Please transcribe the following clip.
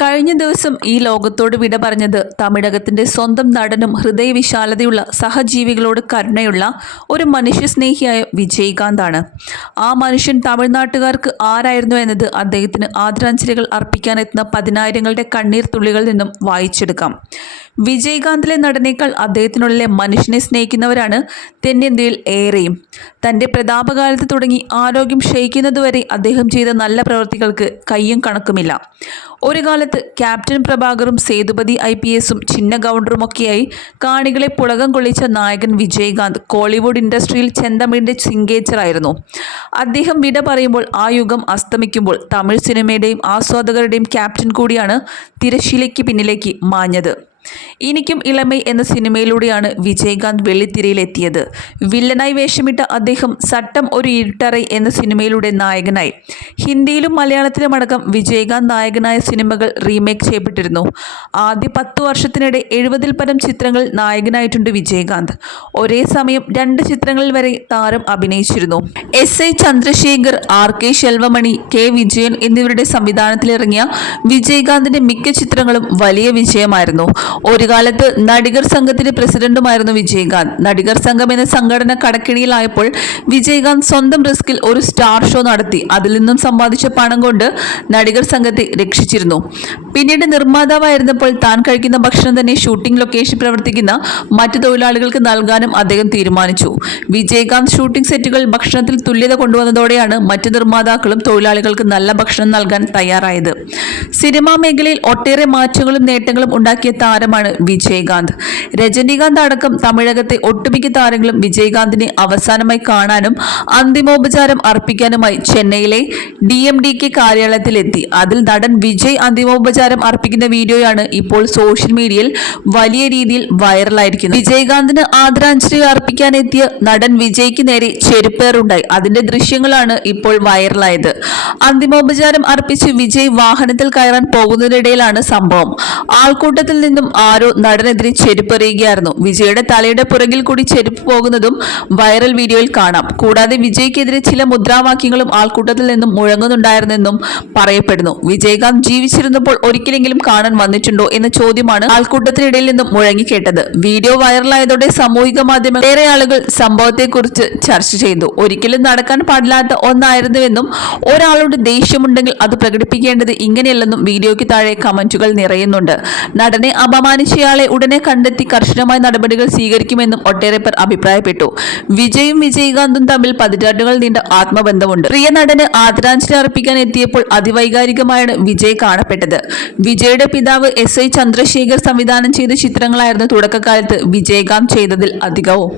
കഴിഞ്ഞ ദിവസം ഈ ലോകത്തോട് വിട പറഞ്ഞത് തമിഴകത്തിന്റെ സ്വന്തം നടനും ഹൃദയവിശാലതയുള്ള സഹജീവികളോട് കരുണയുള്ള ഒരു മനുഷ്യസ്നേഹിയായ വിജയകാന്താണ്. ആ മനുഷ്യൻ തമിഴ്നാട്ടുകാർക്ക് ആരായിരുന്നു എന്നത് അദ്ദേഹത്തിന് ആദരാഞ്ജലികൾ അർപ്പിക്കാനെത്തുന്ന പതിനായിരങ്ങളുടെ കണ്ണീർ തുള്ളികളിൽ നിന്നും വായിച്ചെടുക്കാം. വിജയകാന്തിലെ നടനേക്കാൾ അദ്ദേഹത്തിനുള്ളിലെ മനുഷ്യനെ സ്നേഹിക്കുന്നവരാണ് തെന്നിന്ത്യയിൽ ഏറെയും. തന്റെ പ്രതാപകാലത്ത് തുടങ്ങി ആരോഗ്യം ക്ഷയിക്കുന്നതുവരെ അദ്ദേഹം ചെയ്ത നല്ല പ്രവൃത്തികൾക്ക് കയ്യും കണക്കുമില്ല. ഒരു കാലത്ത് ക്യാപ്റ്റൻ പ്രഭാകറും സേതുപതി ഐ പി എസും ചിന്ന ഗൗണ്ടറുമൊക്കെയായി കാണികളെ പുളകം കൊള്ളിച്ച നായകൻ വിജയകാന്ത് കോളിവുഡ് ഇൻഡസ്ട്രിയിൽ ചെന്തമിഴിന്റെ സിംഗേച്ചറായിരുന്നു അദ്ദേഹം വിട പറയുമ്പോൾ ആ യുഗം അസ്തമിക്കുമ്പോൾ തമിഴ് സിനിമയുടെയും ആസ്വാദകരുടെയും ക്യാപ്റ്റൻ കൂടിയാണ് തിരശ്ശീലയ്ക്ക് പിന്നിലേക്ക് മാഞ്ഞത്. എനിക്കും ഇളമൈ എന്ന സിനിമയിലൂടെയാണ് വിജയകാന്ത് വെള്ളിത്തിരയിലെത്തിയത്. വില്ലനായി വേഷമിട്ട അദ്ദേഹം സട്ടം ഒരു ഇരുട്ടറൈ എന്ന സിനിമയിലൂടെ നായകനായി. ഹിന്ദിയിലും മലയാളത്തിലും അടക്കം വിജയകാന്ത് നായകനായ സിനിമകൾ റീമേക്ക് ചെയ്യപ്പെട്ടിരുന്നു. ആദ്യ പത്തു വർഷത്തിനിടെ എഴുപതിൽ പരം ചിത്രങ്ങൾ നായകനായിട്ടുണ്ട് വിജയകാന്ത്. ഒരേ സമയം രണ്ട് ചിത്രങ്ങളിൽ വരെ താരം അഭിനയിച്ചിരുന്നു. S I Chandrasekhar R K Selvamani K Vijayan എന്നിവരുടെ സംവിധാനത്തിലിറങ്ങിയ വിജയകാന്തിന്റെ മിക്ക ചിത്രങ്ങളും വലിയ വിജയമായിരുന്നു. ഒരു കാലത്ത് നടികർ സംഘത്തിന്റെ പ്രസിഡന്റുമായിരുന്നു വിജയകാന്ത്. നടികർ സംഘം എന്ന സംഘടന കടക്കിണിയിലായപ്പോൾ വിജയകാന്ത് സ്വന്തം റിസ്കിൽ ഒരു സ്റ്റാർ ഷോ നടത്തി. അതിൽ നിന്നും സമ്പാദിച്ച പണം കൊണ്ട് നടികർ സംഘത്തെ രക്ഷിച്ചിരുന്നു. പിന്നീട് നിർമ്മാതാവായിരുന്നപ്പോൾ താൻ കഴിക്കുന്ന ഭക്ഷണം തന്നെ ഷൂട്ടിംഗ് ലൊക്കേഷൻ പ്രവർത്തിക്കുന്ന മറ്റു തൊഴിലാളികൾക്ക് നൽകാനും അദ്ദേഹം തീരുമാനിച്ചു. വിജയകാന്ത് ഷൂട്ടിംഗ് സെറ്റുകൾ ഭക്ഷണത്തിൽ തുല്യത കൊണ്ടുവന്നതോടെയാണ് മറ്റു നിർമ്മാതാക്കളും തൊഴിലാളികൾക്ക് നല്ല ഭക്ഷണം നൽകാൻ തയ്യാറായത്. സിനിമാ മേഖലയിൽ ഒട്ടേറെ മാറ്റങ്ങളും നേട്ടങ്ങളും ഉണ്ടാക്കിയ താരമാണ് വിജയകാന്ത്. രജനീകാന്ത് അടക്കം തമിഴകത്തെ ഒട്ടുമിക്ക താരങ്ങളും വിജയകാന്തിനെ അവസാനമായി കാണാനും അന്തിമോപചാരം അർപ്പിക്കാനുമായി ചെന്നൈയിലെ ഡി എം ഡി കെ കാര്യാലയത്തിലെത്തി. അതിൽ നടൻ വിജയ് അന്തിമോപചാരം അർപ്പിക്കുന്ന വീഡിയോയാണ് ഇപ്പോൾ സോഷ്യൽ മീഡിയയിൽ വലിയ രീതിയിൽ വൈറലായിരിക്കുന്നത്. വിജയകാന്തിന് ആദരാഞ്ജലി അർപ്പിക്കാനെത്തിയ നടൻ വിജയ്ക്ക് നേരെ ചെരുപ്പേറുണ്ടായി. അതിന്റെ ദൃശ്യങ്ങളാണ് ഇപ്പോൾ വൈറലായത്. അന്തിമോപചാരം അർപ്പിച്ച് വിജയ് വാഹനത്തിൽ കയറാൻ പോകുന്നതിനിടയിലാണ് സംഭവം. ആൾക്കൂട്ടത്തിൽ നിന്നും ആരോ നടനെതിരെ ചെരുപ്പെറിയുകയായിരുന്നു വിജയുടെ തലയുടെ പുറകിൽ കൂടി ചെരുപ്പ് പോകുന്നതും വൈറൽ വീഡിയോയിൽ കാണാം. കൂടാതെ വിജയ്ക്കെതിരെ ചില മുദ്രാവാക്യങ്ങളും ആൾക്കൂട്ടത്തിൽ നിന്നും മുഴങ്ങുന്നുണ്ടായിരുന്നെന്നും പറയപ്പെടുന്നു. വിജയകാന്ത് ജീവിച്ചിരുന്നപ്പോൾ ഒരിക്കലെങ്കിലും കാണാൻ വന്നിട്ടുണ്ടോ എന്ന ചോദ്യമാണ് ആൾക്കൂട്ടത്തിനിടയിൽ നിന്നും മുഴങ്ങിക്കേട്ടത്. വീഡിയോ വൈറലായതോടെ സാമൂഹിക മാധ്യമങ്ങൾ ഏറെ ആളുകൾ സംഭവത്തെക്കുറിച്ച് ചർച്ച ചെയ്തു. ഒരിക്കലും നടക്കാൻ പാടില്ലാത്ത ഒന്നായിരുന്നുവെന്നും ഒരാളോട് ദേഷ്യമുണ്ടെങ്കിൽ അത് പ്രകടിപ്പിക്കേണ്ടത് ഇങ്ങനെയല്ലെന്നും വീഡിയോയ്ക്ക് താഴെ കമന്റുകൾ നിറയുന്നുണ്ട്. നടനെ അപമാനിച്ചയാളെ ഉടനെ കണ്ടെത്തി കർശനമായ നടപടികൾ സ്വീകരിക്കുമെന്നും ഒട്ടേറെ പേർ അഭിപ്രായപ്പെട്ടു. വിജയും വിജയകാന്തും തമ്മിൽ പതിറ്റാണ്ടുകൾ നീണ്ട ആത്മബന്ധമുണ്ട്. പ്രിയ നടന് ആദരാഞ്ജലി അർപ്പിക്കാൻ എത്തിയപ്പോൾ അതിവൈകാരികമായാണ് വിജയ് കാണപ്പെട്ടത്. വിജയുടെ പിതാവ് എസ് ഐ ചന്ദ്രശേഖർ സംവിധാനം ചെയ്ത ചിത്രങ്ങളായിരുന്നു തുടക്കകാലത്ത് വിജയകാന്ത് ചെയ്തതിൽ അധികവും.